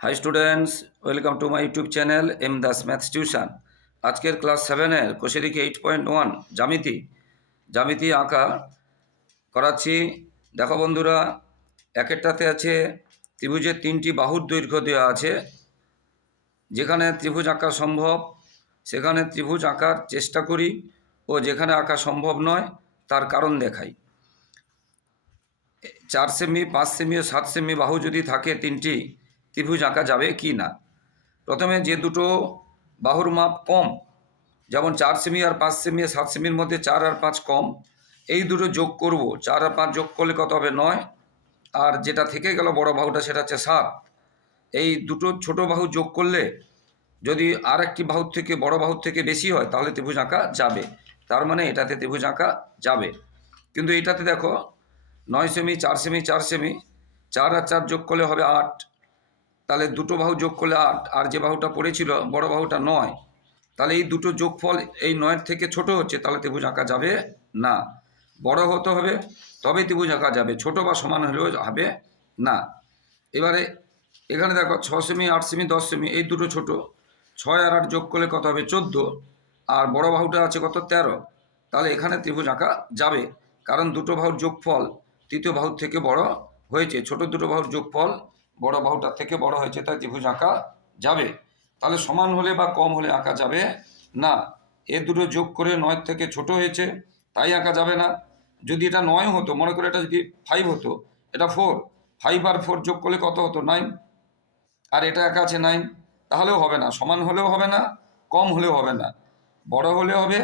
Hi students welcome to my YouTube channel M Das maths tuition আজকের class সেভেনের কোষেরিকে eight point one জামিতি জামিতি আঁকা করাচ্ছি। দেখো বন্ধুরা, একেরটাতে আছে ত্রিভুজের তিনটি বাহুর দৈর্ঘ্য দেওয়া আছে। যেখানে ত্রিভুজ আঁকা সম্ভব, সেখানে ত্রিভুজ আঁকার চেষ্টা করি ও যেখানে আঁকা সম্ভব নয়, তার কারণ দেখাই। চার সেমি পাঁচ সেমি ও সাত সেমি বাহু যদি থাকে তিনটি ত্রিভুজ আঁকা যাবে কি না? প্রথমে যে দুটো বাহুর মাপ কম, যেমন চার সেমি আর পাঁচ সেমি আর সাত সেমির মধ্যে চার আর পাঁচ কম, এই দুটো যোগ করব, চার আর পাঁচ যোগ করলে কত হবে? নয়। আর যেটা থেকে গেল বড় বাহুটা সেটা হচ্ছে সাত। এই দুটো ছোট বাহু যোগ করলে যদি আর একটি বাহুর থেকে বড় বাহুর থেকে বেশি হয়, তাহলে ত্রিভুজ আঁকা যাবে। তার মানে এটাতে ত্রিভুজ আঁকা যাবে। কিন্তু এটাতে দেখো, নয় সেমি, চার সেমি চার সেমি, চার আর চার যোগ করলে হবে আট। তাহলে দুটো বাহু যোগ করলে আট আর যে বাহুটা পড়েছিল, বড় বাহুটা নয়। তাহলে এই দুটো যোগফল এই নয়ের থেকে ছোট হচ্ছে, তাহলে ত্রিভুজ আঁকা যাবে না। বড় হতে হবে তবে ত্রিভুজ আঁকা যাবে। ছোট বা সমান হলেও হবে না। এবারে এখানে দেখো, ছ সেমি আট সেমি দশ সেমি এই দুটো ছোট। ছয় আর আট যোগ করলে কত হবে? চোদ্দ। আর বড় বাহুটা আছে কত? তেরো। তাহলে এখানে ত্রিভুজ আঁকা যাবে। কারণ দুটো বাহুর যোগফল তৃতীয় বাহুর থেকে বড় হয়েছে। ছোট দুটো বাহুর যোগফল বড় বাহুটার থেকে বড় হয়েছে, তাই ত্রিভুজ আঁকা যাবে। তাহলে সমান হলে বা কম হলে আঁকা যাবে না। এ দুটো যোগ করে নয় থেকে ছোট হয়েছে, তাই আঁকা যাবে না। যদি এটা নয় হতো, মনে করে এটা যদি ফাইভ হতো, এটা ফোর ফাইভ আর ফোর যোগ করলে কত হতো? নাইন আর এটা একা আছে নাইন তাহলেও হবে না। সমান হলেও হবে না, কম হলেও হবে না। বড় হলে হবে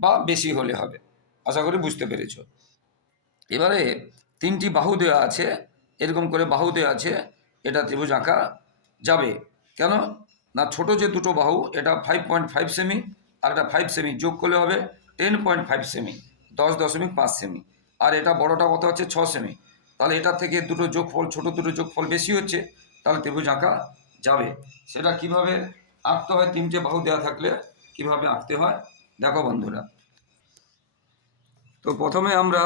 বা বেশি হলে হবে। আশা করি বুঝতে পেরেছ। এবারে তিনটি বাহু দেওয়া আছে, এরকম করে বাহু দেওয়া আছে এটা ত্রিভুজ আঁকা যাবে। কেন? না, ছোট যে দুটো বাহু, এটা ফাইভ পয়েন্ট ফাইভ সেমি আর এটা ফাইভ সেমি যোগ করলে হবে টেন পয়েন্ট ফাইভ সেমি দশ দশমিক পাঁচ সেমি আর এটা বড়টা কত হচ্ছে? ছ সেমি তাহলে এটার থেকে দুটো যোগফল, ছোট দুটো যোগফল বেশি হচ্ছে, তাহলে ত্রিভুজ আঁকা যাবে। সেটা কীভাবে আঁকতে হয়? তিনটে বাহু দেওয়া থাকলে কীভাবে আঁকতে হয়? দেখো বন্ধুরা। তো প্রথমে আমরা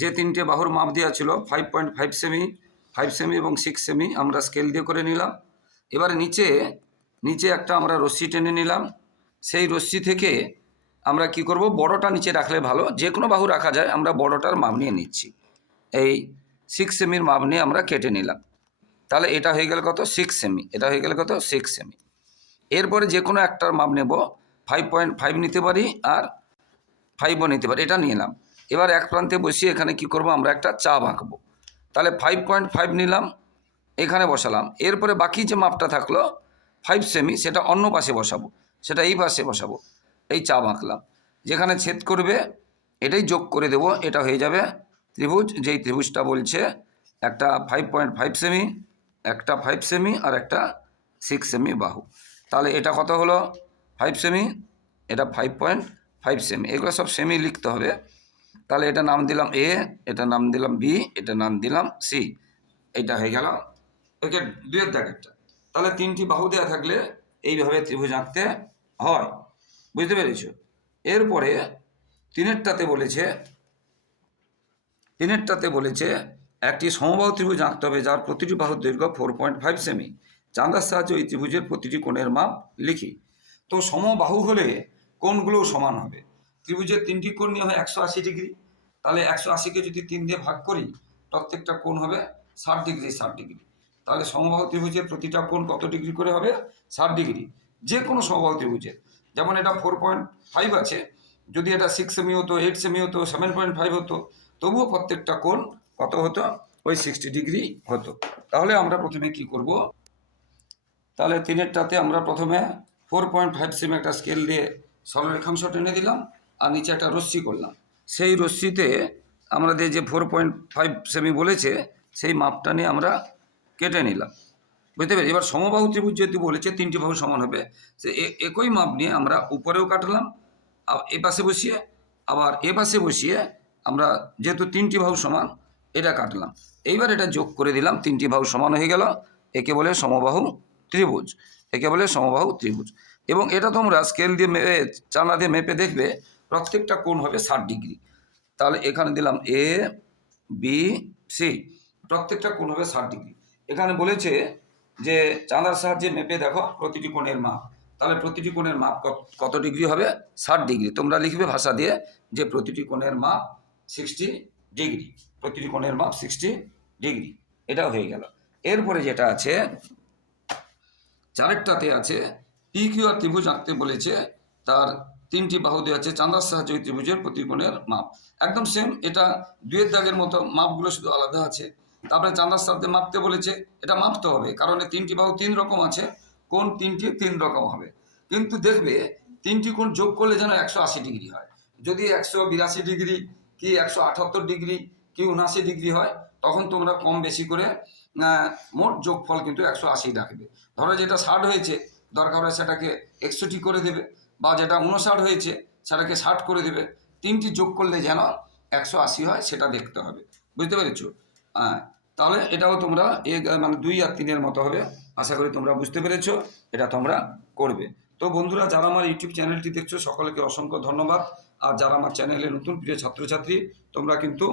যে তিনটে বাহুর মাপ দেওয়া ছিল ফাইভ পয়েন্ট ফাইভ সেমি ফাইভ সেমি এবং সিক্স সেমি আমরা স্কেল দিয়ে করে নিলাম। এবারে নিচে নিচে একটা আমরা রশ্মি টেনে নিলাম। সেই রশ্মি থেকে আমরা কি করব? বড়টা নিচে রাখলে ভালো। যে কোনো বাহু রাখা যায়, আমরা বড়টার মাপ নিয়ে নিচ্ছি। এই সিক্স সেমির মাপ নিয়ে আমরা কেটে নিলাম। তাহলে এটা হয়ে গেল কত? সিক্স সেমি এটা হয়ে গেল কত? সিক্স সেমি এরপরে যে কোনো একটার মাপ নেব। ফাইভ পয়েন্ট ফাইভ নিতে পারি আর ফাইভও নিতে পারি। এটা নিয়ে নিলাম। এবার এক প্রান্তে বসিয়ে এখানে কি করব? আমরা একটা চাপ আঁকবো। তাহলে ফাইভ পয়েন্ট ফাইভ নিলাম, এখানে বসালাম। এরপরে বাকি যে মাপটা থাকল ফাইভ সেমি সেটা অন্য পাশে বসাবো। সেটা এই পাশে বসাবো। এই চাপ আঁকলাম। যেখানে ছেদ করবে, এটাই যোগ করে দেব। এটা হয়ে যাবে ত্রিভুজ, যেই ত্রিভুজটা বলছে, একটা ফাইভ পয়েন্ট ফাইভ সেমি একটা ফাইভ সেমি আর একটা সিক্স সেমি বাহু। তাহলে এটা কত হলো? ফাইভ সেমি এটা ফাইভ পয়েন্ট ফাইভ সেমি এগুলো সব সেমি লিখতে হবে। তাহলে এটা নাম দিলাম এ এটা নাম দিলাম বি এটা নাম দিলাম সি এটা হয়ে গেল। ওকে দুয়ের দাগেরটা তাহলে তিনটি বাহু দেওয়া থাকলে এইভাবে ত্রিভুজ আঁকতে হয়। বুঝতে পেরেছ? এরপরে তিনেরটাতে বলেছে তিনেরটাতে বলেছে, একটি সমবাহু ত্রিভুজ আঁকতে হবে যার প্রতিটি বাহুর দৈর্ঘ্য ফোর পয়েন্ট ফাইভ সেমি চাঁদার সাহায্যে ওই ত্রিভুজের প্রতিটি কোণের মাপ লিখি। তো সমবাহু হলে কোণগুলোও সমান হবে। ত্রিভুজের তিনটি কোণ নিয়ে হয় একশো আশি ডিগ্রি। তাহলে একশো আশিকে যদি তিন দিয়ে ভাগ করি, প্রত্যেকটা কোণ হবে ষাট ডিগ্রি ষাট ডিগ্রি। তাহলে সমবাহু ত্রিভুজের প্রতিটা কোণ কত ডিগ্রি করে হবে? ষাট ডিগ্রি। যে কোনো সমবাহু ত্রিভুজের। যেমন এটা ফোর পয়েন্ট ফাইভ আছে। যদি এটা সিক্স সেমি হতো এইট সেমি হতো সেভেন পয়েন্ট ফাইভ হতো, তবুও প্রত্যেকটা কোণ কত হতো? ওই সিক্সটি ডিগ্রি হতো। তাহলে আমরা প্রথমে কি করব? তাহলে তিনেরটাতে আমরা প্রথমে ফোর পয়েন্ট ফাইভ সেমি একটা স্কেল দিয়ে সরলরেখাংশ টেনে দিলাম, আর নিচে একটা রশ্মি করলাম। সেই রশ্মিতে আমাদের যে ফোর পয়েন্ট ফাইভ সেমি বলেছে, সেই মাপটা নিয়ে আমরা কেটে নিলাম। বুঝতে পেরেছি? এবার সমবাহু ত্রিভুজ যেহেতু বলেছে, তিনটি বাহু সমান হবে। সে একই মাপ নিয়ে আমরা উপরেও কাটলাম এ পাশে বসিয়ে, আবার এ পাশে বসিয়ে আমরা যেহেতু তিনটি বাহু সমান, এটা কাটলাম। এইবার এটা যোগ করে দিলাম, তিনটি বাহু সমান হয়ে গেল, একে বলে সমবাহু ত্রিভুজ, একে বলে সমবাহু ত্রিভুজ। এবং এটা তোমরা স্কেল দিয়ে মেপে চানা দিয়ে মেপে দেখবে প্রত্যেকটা কোণ হবে ষাট ডিগ্রি। তাহলে এখানে দিলাম এ বি সি প্রত্যেকটা কোণ হবে ষাট ডিগ্রি। এখানে বলেছে যে চাঁদার সাহায্যে মেপে দেখো প্রতিটি কোণের মাপ। তাহলে প্রতিটি কোণের মাপ কত- ডিগ্রি হবে? ষাট ডিগ্রি। তোমরা লিখবে ভাষা দিয়ে যে প্রতিটি কোণের মাপ সিক্সটি ডিগ্রি। প্রতিটি কোণের মাপ সিক্সটি ডিগ্রি। এটা হয়ে গেল। এরপরে যেটা আছে চারেরটাতে আছে পি কিউ আর ত্রিভুজ আঁকতে বলেছে তার তিনটি বাহু দেওয়া আছে চাঁদার সাহায্যে ত্রিভুজের প্রতিকোণের মাপ। একদম সেম এটা দুয়ের দাগের মতো, মাপগুলো শুধু আলাদা আছে। তারপরে চাঁদার সাথে মাপতে বলেছে, এটা মাপতে হবে, কারণ তিনটি বাহু তিন রকম আছে কোন তিনটি তিন রকম হবে। কিন্তু দেখবে, তিনটি কোণ যোগ করলে যেন একশো আশি ডিগ্রি হয়। যদি একশো বিরাশি ডিগ্রি, কি একশো আটাত্তর ডিগ্রি, কি উনআশি ডিগ্রি হয়, তখন তোমরা কম বেশি করে মোট যোগফল কিন্তু একশো আশি রাখবে। ধরো যেটা ষাট হয়েছে, দরকার হয় সেটাকে একষট্টি করে দেবে। বা যেটা উনষাট হয়েছে, সেটাকে ষাট করে দেবে। তিনটি যোগ করলে যেন একশো আশি হয়, সেটা দেখতে হবে। বুঝতে পেরেছ? হ্যাঁ তাহলে এটাও তোমরা এক মানে দুই আর তিনের মতো হবে। আশা করি তোমরা বুঝতে পেরেছ, এটা তোমরা করবে। তো বন্ধুরা, যারা আমার ইউটিউব চ্যানেলটি দেখছ, সকলকে অসংখ্য ধন্যবাদ। আর যারা আমার চ্যানেলে নতুন, প্রিয় ছাত্রছাত্রী, তোমরা কিন্তু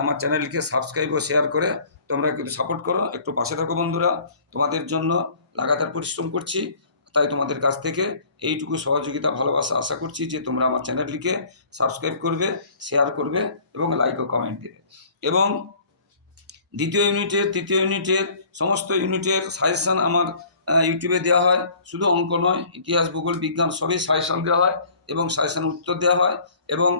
আমার চ্যানেলকে সাবস্ক্রাইব ও শেয়ার করে তোমরা কিন্তু সাপোর্ট করো। একটু পাশে থাকো বন্ধুরা। তোমাদের জন্য লাগাতার পরিশ্রম করছি। তাই তোমাদের কাছ থেকে এইটুকু সহযোগিতা, ভালোবাসা আশা করছি যে তোমরা আমার চ্যানেলটিকে সাবস্ক্রাইব করবে, শেয়ার করবে এবং লাইক ও কমেন্ট দেবে। এবং দ্বিতীয় ইউনিটের, তৃতীয় ইউনিটের, সমস্ত ইউনিটের সাজেশান আমার ইউটিউবে দেওয়া হয়। শুধু অঙ্ক নয়, ইতিহাস, ভূগোল, বিজ্ঞান সবই সাজেশান দেওয়া হয় এবং সাজেশান উত্তর দেওয়া হয় এবং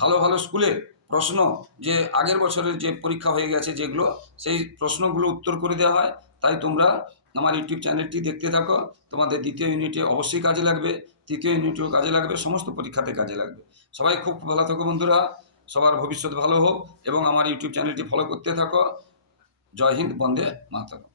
ভালো ভালো স্কুলের প্রশ্ন যে আগের বছরের যে পরীক্ষা হয়ে গেছে যেগুলো, সেই প্রশ্নগুলো উত্তর করে দেওয়া হয়। তাই তোমরা আমার ইউটিউব চ্যানেলটি দেখতে থাকো। তোমাদের দ্বিতীয় ইউনিটে অবশ্যই কাজে লাগবে। তৃতীয় ইউনিটেও কাজে লাগবে। সমস্ত পরীক্ষাতে কাজে লাগবে। সবাই খুব ভালো থাকো বন্ধুরা। সবার ভবিষ্যৎ ভালো হোক এবং আমার ইউটিউব চ্যানেলটি ফলো করতে থাকো। জয় হিন্দ, বন্দে মাতরম।